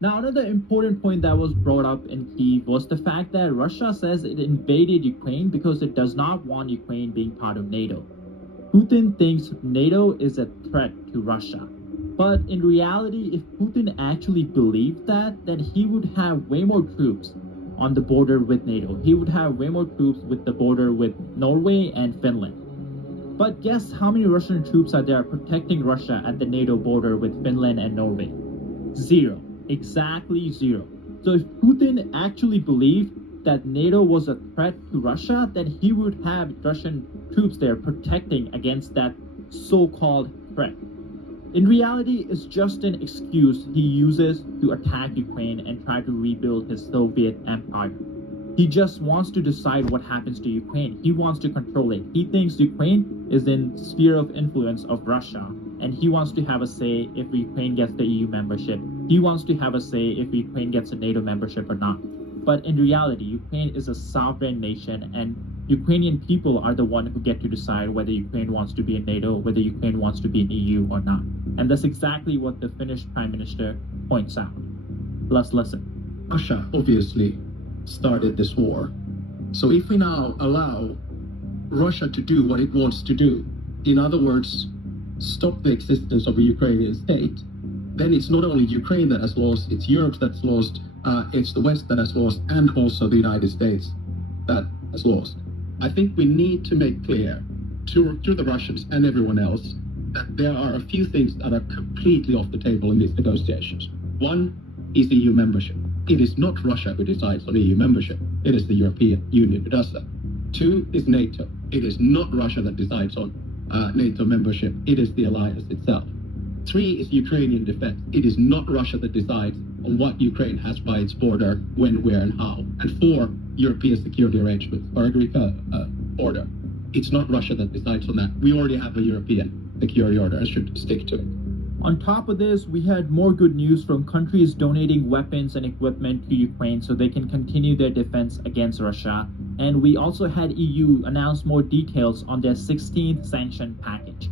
Now, another important point that was brought up in Kyiv was the fact that Russia says it invaded Ukraine because it does not want Ukraine being part of NATO. Putin thinks NATO is a threat to Russia. But in reality, if Putin actually believed that, then he would have way more troops on the border with NATO. He would have way more troops with the border with Norway and Finland. But guess how many Russian troops are there protecting Russia at the NATO border with Finland and Norway? Zero. Exactly zero. So if Putin actually believed that NATO was a threat to Russia, then he would have Russian troops there protecting against that so-called threat. In reality, it's just an excuse he uses to attack Ukraine and try to rebuild his Soviet empire. He just wants to decide what happens to Ukraine. He wants to control it. He thinks Ukraine is in sphere of influence of Russia, and he wants to have a say if Ukraine gets the EU membership. He wants to have a say if Ukraine gets a NATO membership or not. But in reality, Ukraine is a sovereign nation, and Ukrainian people are the one who get to decide whether Ukraine wants to be in NATO, whether Ukraine wants to be in EU or not. And that's exactly what the Finnish Prime Minister points out. Let's listen. Russia obviously started this war. So if we now allow Russia to do what it wants to do, in other words, stop the existence of a Ukrainian state, then it's not only Ukraine that has lost, it's Europe that's lost, it's the West that has lost, and also the United States that has lost. I think we need to make clear to the Russians and everyone else that there are a few things that are completely off the table in these negotiations. One is EU membership. It is not Russia who decides on EU membership. It is the European Union who does that. Two is NATO. It is not Russia that decides on NATO membership. It is the alliance itself. Three is Ukrainian defense. It is not Russia that decides on what Ukraine has by its border, when, where, and how. And four, European security arrangements or order. It's not Russia that decides on that. We already have a European security order and should stick to it. On top of this, we had more good news from countries donating weapons and equipment to Ukraine so they can continue their defense against Russia. And we also had EU announce more details on their 16th sanction package.